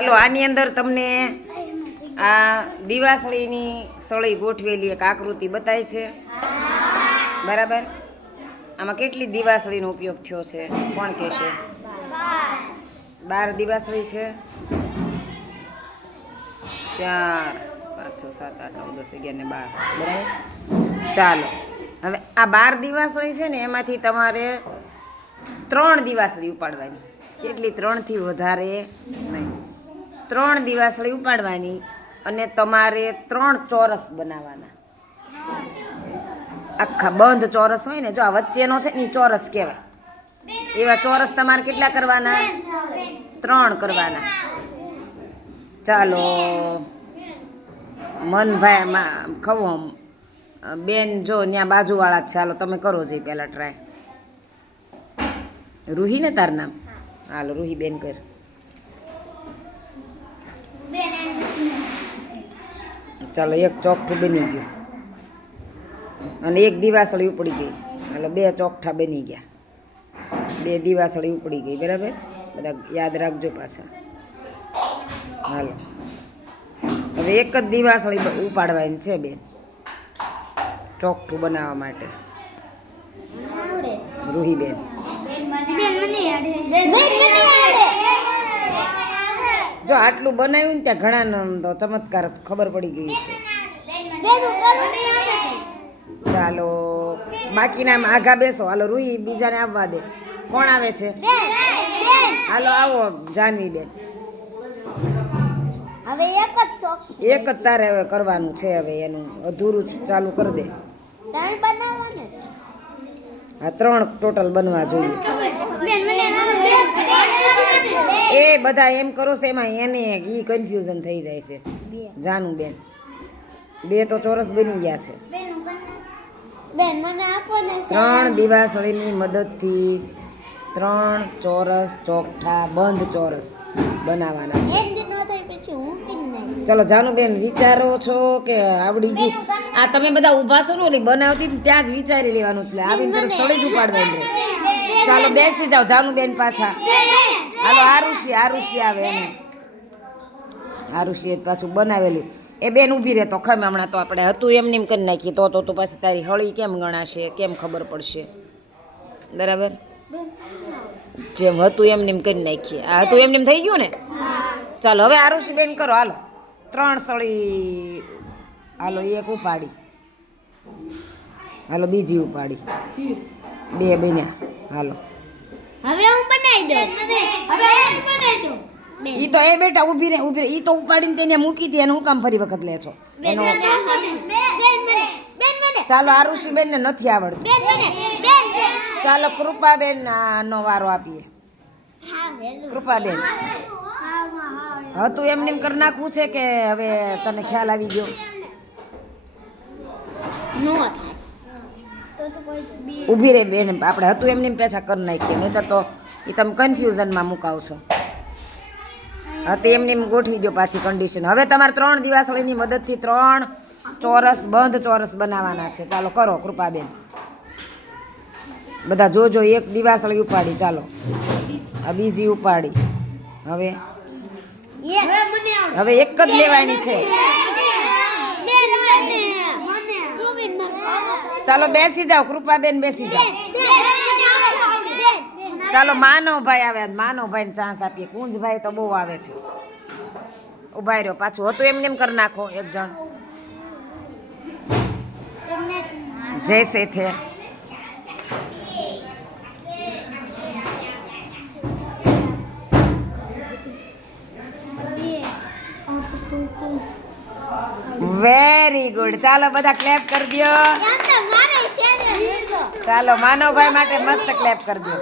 ચાલો, આની અંદર તમને આ દિવાસળીની સળી ગોઠવેલી એક આકૃતિ બતાવી છે. બરાબર? આમાં કેટલી દિવાસળીનો ઉપયોગ થયો છે? કોણ કહેશે બાર દિવાસળી છે. ચાર, પાંચ, છ, સાત, આઠ, નવ, દસ, અગિયાર ને બાર. બરાબર? ચાલો, હવે આ બાર દિવાસળી છે ને, એમાંથી તમારે ત્રણ દિવાસળી ઉપાડવાની. કેટલી ત્રણથી વધારે ત્રણ દિવાસળી ઉપાડવાની અને તમારે ત્રણ ચોરસ બનાવવાના. આખા બંધ ચોરસ હોય ને, જો આ વચ્ચેનો છે ને ચોરસ કહેવાય. એવા ચોરસ તમારે કેટલા કરવાના? ત્રણ કરવાના. ચાલો. મનભાઈ ખવો બેન, જો ત્યાં બાજુવાળા જ ચાલો તમે કરો જઈ પહેલાં ટ્રાય રૂહી ને તાર નામ? હાલો, રૂહી બેન કર. ચાલો એક ચોકઠું બની ગયું. અને એક દિવાસળી ઉપડી ગઈ. હાલો બે ચોકઠા બની ગયા. બે દિવાસળી ઉપડી ગઈ બરાબર? બધા યાદ રાખજો પાછા. હાલો. હવે એક જ દિવાસળી ઉપાડવાની છે બેન. ચોકઠું બનાવવા માટે. રૂહી બેન જો આટલું બનાવ્યું ને ત્યાં ઘણા તો ચમત્કાર ખબર પડી ગઈ છે. ચાલો બાકીના આઘા બેસો. હાલો રૂહી બીજાને આવવા દે. કોણ આવે છે? હાલો આવો જાનવી બેન. હવે એક જ એક જ તારે હવે કરવાનું છે હવે એનું. અધૂરું ચાલુ કરી દે. ત્રણ ત્રણ ટોટલ બનવા જોઈએ. એ બધા એમ કરો છો એમાં એને ઈ કન્ફ્યુઝન થઈ જાય છે. જાનું બેન. બે તો ચોરસ બની ગયા છે. ત્રણ દિવાસળીની મદદથી ત્રણ ચોરસ ચોકઠા બંધ ચોરસ બનાવવાના છે. ચલો જાનુબેન વિચારો છો કે આવડી ગયું? આ તમે બધા ઊભા છો ને ઓલી બનાવતી ત્યાં જ વિચારી લેવાનું એટલે આવીને તરત સળી જ ઉપાડવાનું ચાલો બેસી જાઓ જાનુબેન પાછા. હાલો આરુષી આરુષી આવે એને. આરુષી પાછું બનાવેલું. એ બેન ઊભી રહે તો ખમે હમણાં તો આપણે હતું એમને એમ કરી નાખીએ. તો તો તો પાછી તારી હળી કેમ ગણાશે કેમ ખબર પડશે? બરાબર? જેમ હતું એમને એમ કરી નાખીએ. આ હતું એમને એમ થઈ ગયું ને? ચાલો હવે આરુષી બેન કરો હાલો. ત્રણ સળી હાલો એક ઉપાડી. હાલો બીજી ઉપાડી. બે બન્યા હાલો. હવે હું બનાવી દઉં? હવે હું બનાવી દઉં? ઈ તો એ બેટા ઊભી રહે ઊભી રહે. ઈ તો ઉપાડીને તેને મૂકી દે એને હું કામ ફરી વખત લે છો? એનો ચાલો આરુષી બેન ને નથી આવડતું. બેન મને બેન ચાલો કૃપાબેન નો વારો આપીએ. કૃપાબેન. હા હા. હતું એમને એમ કરી નાખવું છે કે હવે તને ખ્યાલ આવી ગયો. ઊભી રહે બેન આપણે હતું એમને એમ પેછા કરી નાખીએ નહીં તો એ તમે કન્ફ્યુઝનમાં મુકાવ છો હતી એમને એમ ગોઠવી દો પાછી કન્ડિશન હવે તમારે ત્રણ દિવાસળીની મદદથી ત્રણ ચોરસ બંધ ચોરસ બનાવવાના છે. ચાલો કરો કૃપાબેન. બધા જોજો એક દિવાસળી ઉપાડી, ચાલો. બીજી ઉપાડી. હવે? હવે એક જ લેવાની છે. ચાલો, બેસી જાઓ, કૃપાબેન બેસી જાઓ. ચાલો, માનવભાઈ આવ્યા માનવભાઈને ચાન્સ આપીએ. કુંજભાઈ તો બહુ આવે છે. ઊભા રહ્યો પાછું. હતું એમને એમ કરી નાખો, એક જણ. જય સેઠે વેરી ગુડ ચાલો બધા ક્લેપ કરી દો ચાલો માનવભાઈ માટે મસ્ત ક્લેપ કરી દો